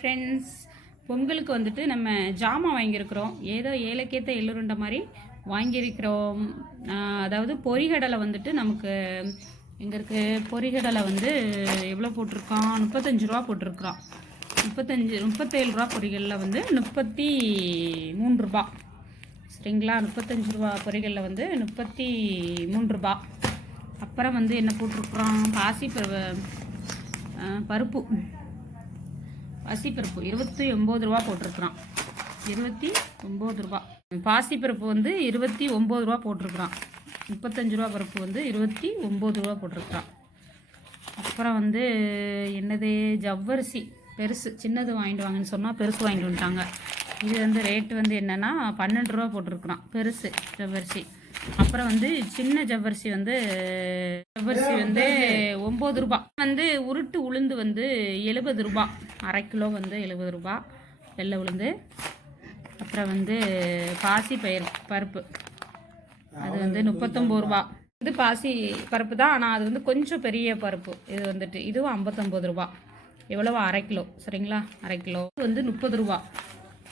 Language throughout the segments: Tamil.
ஃப்ரெண்ட்ஸ், பொங்கலுக்கு வந்துட்டு நம்ம ஜாமான் வாங்கியிருக்கிறோம். ஏதோ ஏலக்கேத்த எள்ளுருண்டை மாதிரி வாங்கியிருக்கிறோம். அதாவது பொரிகடலை வந்துட்டு நமக்கு எங்கே இருக்குது, பொரிகடலை வந்து எவ்வளோ போட்டிருக்கான், 35 ரூபா போட்டிருக்கிறான். 37 ரூபா பொரிகளில் வந்து 33 ரூபா. சரிங்களா, 35 ரூபா பொரிகளில் வந்து 33 ரூபா. அப்புறம் வந்து என்ன போட்டிருக்குறான், பருப்பு 29 ரூபா போட்டிருக்கிறான். 29 ரூபா. பாசிப்பருப்பு வந்து 29 ரூபா போட்டிருக்கிறான். 35 ரூபா பருப்பு வந்து 29 ரூபா போட்டிருக்கிறான். அப்புறம் வந்து என்னது, ஜவ்வரிசி பெருசு, சின்னது வாங்கிட்டு வாங்கன்னு சொன்னால் பெருசு வாங்கிட்டு வந்துட்டாங்க. இது வந்து ரேட்டு வந்து என்னென்னா 12 ரூபா போட்டிருக்கிறான் பெருசு ஜவ்வரிசி. அப்புறம் வந்து சின்ன ஜவ்வரிசி வந்து 9 ரூபா. வந்து உருட்டு உளுந்து வந்து 70 ரூபா, அரை கிலோ வந்து 70 ரூபா வெள்ளை உளுந்து. அப்புறம் வந்து பாசி பருப்பு அது வந்து 39 ரூபா. இது பாசி பருப்பு தான், ஆனால் அது வந்து கொஞ்சம் பெரிய பருப்பு. இது வந்துட்டு இதுவும் 59 ரூபா. எவ்வளவோ, அரை கிலோ. சரிங்களா, அரை கிலோ வந்து 30 ரூபா.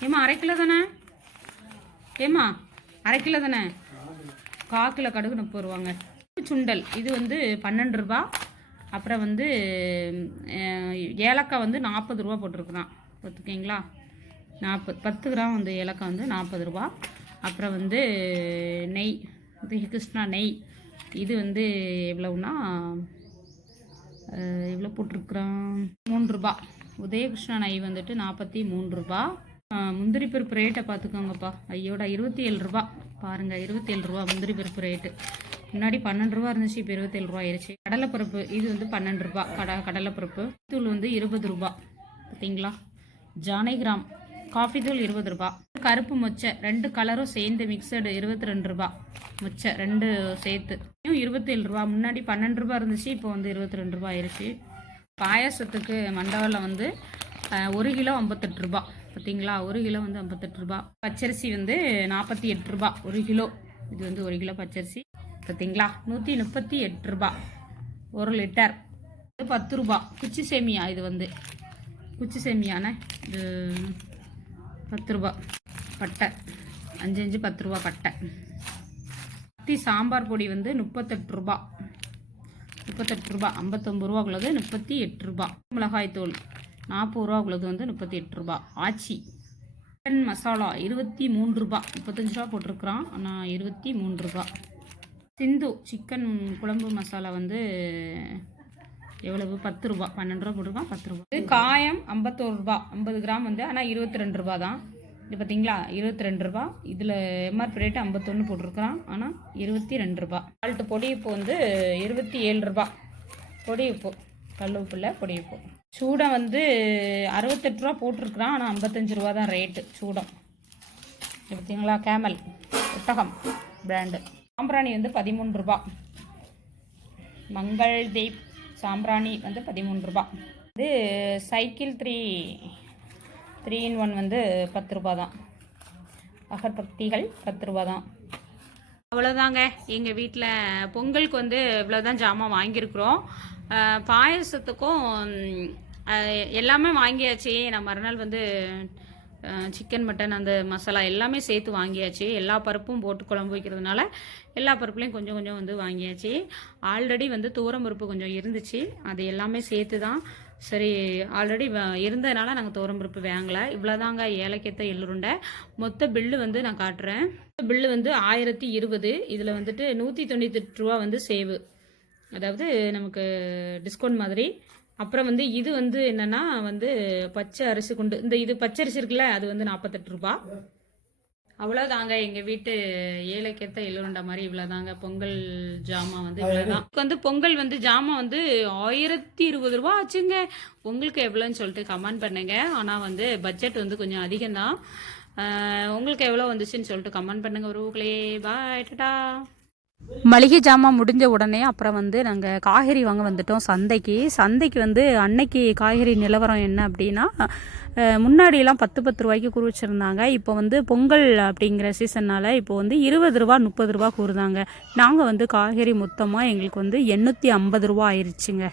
ஏம்மா அரை கிலோ தானே, ஏம்மா அரை கிலோ தானே, 1/4 கிலோ கடுகு 30 ரூபாங்க. சுண்டல் இது வந்து 12 ரூபா. அப்புறம் வந்து ஏலக்காய் வந்து 40 ரூபா போட்டிருக்குறான். பார்த்துக்கிங்களா, 10 கிராம் வந்து ஏலக்காய் வந்து 40 ரூபா. அப்புறம் வந்து நெய், இது கிருஷ்ணா நெய், இது வந்து எவ்வளவுனா எவ்வளோ போட்டிருக்குறான், 3 ரூபா. உதயகிருஷ்ணா நெய் வந்துட்டு 43 ரூபா. முந்திரி பருப்பு ரேட்டை பார்த்துக்கோங்கப்பா, ஐயோட 27 ரூபா. பாருங்கள், 27 ரூபா முந்திரி பருப்பு ரேட்டு. முன்னாடி 12 ரூபா இருந்துச்சு, இப்போ 27 ரூபா ஆயிடுச்சு. கடலைப்பருப்பு இது வந்து 12 ரூபா. கடலைப்பருப்பு தூள் வந்து 20 ரூபா. பார்த்தீங்களா, ஜானைகிராம் காஃபி தூள் 20 ரூபா. கருப்பு மொச்சை 2 கலரும் சேர்ந்து மிக்சடு 22 ரூபா. மொச்சை 2 சேர்த்து 27 ரூபா. முன்னாடி 12 ரூபா இருந்துச்சு, இப்போ வந்து 22 ரூபா ஆயிடுச்சு. பாயாசத்துக்கு மண்டவெல்லம் வந்து 1 கிலோ 58 ரூபா. பார்த்தீங்களா, 1 கிலோ வந்து 58 ரூபா. பச்சரிசி வந்து 48 ரூபா 1 கிலோ. இது வந்து 1 கிலோ பச்சரிசி. பார்த்தீங்களா, 138 ரூபா 1 லிட்டர். இது 10 ரூபா. குச்சி சேமியா, இது வந்து குச்சி சேமியான இது 10 ரூபா. பட்டை 5 10 ரூபா பட்டை. சாம்பார் பொடி வந்து 38 ரூபா. 59 ரூபா உள்ளது 38 ரூபா. மிளகாய் தூள் 40 ரூபா உள்ளது வந்து 38 ரூபா. ஆச்சி சிக்கன் மசாலா 23 ரூபா. 35 ரூபா போட்டிருக்கிறான், ஆனால் 23 ரூபா. சிந்து சிக்கன் குழம்பு மசாலா வந்து எவ்வளவு, 10 ரூபா. 12 ரூபா போட்டிருக்கான், 10 ரூபா. இது காயம் 51 ரூபா. 50 கிராம் வந்து, ஆனால் 22 ரூபா தான். இது பார்த்தீங்களா, 22 ரூபா. இதில் எம்ஆர்பி ரேட்டு 51 போட்டிருக்கிறான், ஆனால் 22 ரூபா. சால்ட்டு பொடி உப்பு வந்து 27 ரூபா. பொடி உப்பு, கல் உப்பு இல்லை, பொடி உப்பு. சூடம் வந்து 68 ரூபா போட்டிருக்கிறான், ஆனால் 55 ரூபா தான் ரேட்டு சூடம். பார்த்தீங்களா, கேமல் ஒட்டகம் பிராண்டு. சாம்பிராணி வந்து 13 ரூபா. மங்கள் தீப் சாம்பிராணி வந்து 13 ரூபா. இது சைக்கிள் 3 in 1 வந்து 10 ரூபா தான். அகர்பக்திகள் 10 ரூபா தான். அவ்வளோதாங்க, எங்கள் வீட்டில் பொங்கலுக்கு வந்து இவ்வளோதான் ஜாமான் வாங்கியிருக்கிறோம். பாயசத்துக்கும் எல்லாமே வாங்கியாச்சு. நான் மறுநாள் வந்து சிக்கன் மட்டன் அந்த மசாலா எல்லாமே சேர்த்து வாங்கியாச்சு. எல்லா பருப்பும் போட்டு குழம்பு வைக்கிறதுனால எல்லா பருப்புலையும் கொஞ்சம் கொஞ்சம் வந்து வாங்கியாச்சு. ஆல்ரெடி வந்து துவரம் பருப்பு கொஞ்சம் இருந்துச்சு, அது எல்லாமே சேர்த்து தான். சரி, ஆல்ரெடி இருந்ததுனால நாங்கள் துவரம் பருப்பு வாங்கலை. இவ்வளோதாங்க ஏலக்கேத்த எள்ளுருண்டை. மொத்த பில்லு வந்து நான் காட்டுறேன். பில்லு வந்து 1020. இதில் வந்துட்டு 198 ரூபா வந்து சேவு, அதாவது நமக்கு டிஸ்கவுண்ட் மாதிரி. அப்புறம் வந்து இது வந்து என்னென்னா வந்து பச்சை அரிசி கொண்டு, இந்த இது பச்சை அரிசி இருக்குல்ல, அது வந்து 48 ரூபா. அவ்வளோதாங்க எங்கள் வீட்டு ஏலக்கேத்த எள்ளுருண்டை மாதிரி. இவ்வளோதாங்க பொங்கல் ஜாமான் வந்து இவ்வளோதான். வந்து பொங்கல் வந்து ஜாமான் வந்து 1020 ரூபா ஆச்சுங்க. உங்களுக்கு எவ்வளோன்னு சொல்லிட்டு கமெண்ட் பண்ணுங்க. ஆனால் வந்து பட்ஜெட் வந்து கொஞ்சம் அதிகம்தான். உங்களுக்கு எவ்வளோ வந்துச்சுன்னு சொல்லிட்டு கமெண்ட் பண்ணுங்க உறவுகளே. பாய், டாடா. மளிகை ஜாமான் முடிஞ்ச உடனே அப்புறம் வந்து நாங்கள் காய்கறி வாங்க வந்துட்டோம் சந்தைக்கு வந்து அன்னைக்கு காய்கறி நிலவரம் என்ன அப்படின்னா, முன்னாடியெல்லாம் 10 ரூபாய்க்கு குறிச்சிருந்தாங்க. இப்போ வந்து பொங்கல் அப்படிங்கிற சீசன்னால் இப்போ வந்து 20 ரூபா 30 ரூபா கூறுதாங்க. நாங்கள் வந்து காய்கறி மொத்தமாக எங்களுக்கு வந்து 850 ரூபா ஆயிடுச்சுங்க.